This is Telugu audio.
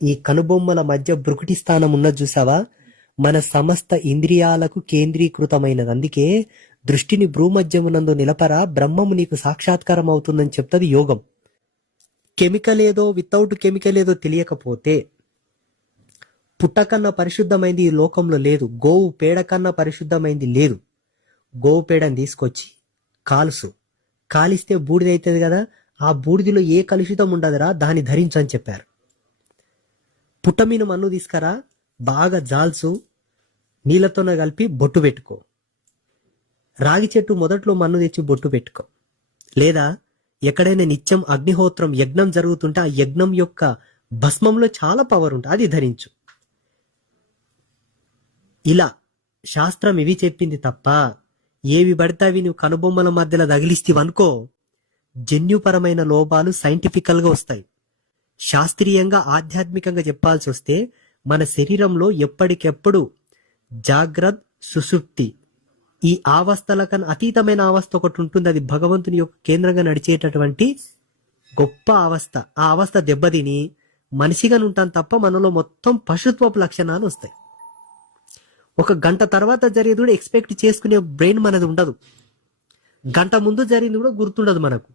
ఈ కనుబొమ్మల మధ్య బ్రుకుటి స్థానం ఉన్నది చూసావా, మన సమస్త ఇంద్రియాలకు కేంద్రీకృతమైనది. అందుకే దృష్టిని భ్రూమధ్యమునందు నిలపరా, బ్రహ్మము నీకు సాక్షాత్కారం అవుతుందని చెప్తుంది యోగం. కెమికల్ ఏదో వితౌట్ కెమికల్ ఏదో తెలియకపోతే, పుట్ట కన్నా పరిశుద్ధమైంది ఈ లోకంలో లేదు, గోవు పేడ కన్నా పరిశుద్ధమైంది లేదు. గోవు పేడని తీసుకొచ్చి కాలిస్తే బూడిద అవుతుంది కదా, ఆ బూడిదిలో ఏ కలుషితం ఉండదురా, దాన్ని ధరించని చెప్పారు. పుట్టమీను మన్ను తీసుకురా, బాగా జాల్సు నీళ్ళతోనే కలిపి బొట్టు పెట్టుకో. రాగి చెట్టు మొదట్లో మన్ను తెచ్చి బొట్టు పెట్టుకో. లేదా ఎక్కడైనా నిత్యం అగ్నిహోత్రం యజ్ఞం జరుగుతుంటే ఆ యజ్ఞం యొక్క భస్మంలో చాలా పవర్ ఉంటుంది, అది ధరించు. ఇలా శాస్త్రం ఇవి చెప్పింది తప్ప ఏవి పడితే అవి నువ్వు కనుబొమ్మల మధ్యలో తగిలిస్తేవనుకో జన్యుపరమైన లోపాలు సైంటిఫికల్ గా వస్తాయి. శాస్త్రీయంగా ఆధ్యాత్మికంగా చెప్పాల్సి వస్తే మన శరీరంలో ఎప్పటికెప్పుడు జాగ్రత్త సుషుప్తి ఈ అవస్థల కన్నా అతీతమైన అవస్థ ఒకటి ఉంటుంది. అది భగవంతుని యొక్క కేంద్రంగా నడిచేటటువంటి గొప్ప అవస్థ. ఆ అవస్థ దెబ్బతిని మనిషిగా ఉంటాను తప్ప మనలో మొత్తం పశుత్వపు లక్షణాలు వస్తాయి. ఒక గంట తర్వాత జరిగేది కూడా ఎక్స్పెక్ట్ చేసుకునే బ్రెయిన్ మనది ఉండదు, గంట ముందు జరిగింది కూడా గుర్తుండదు మనకు.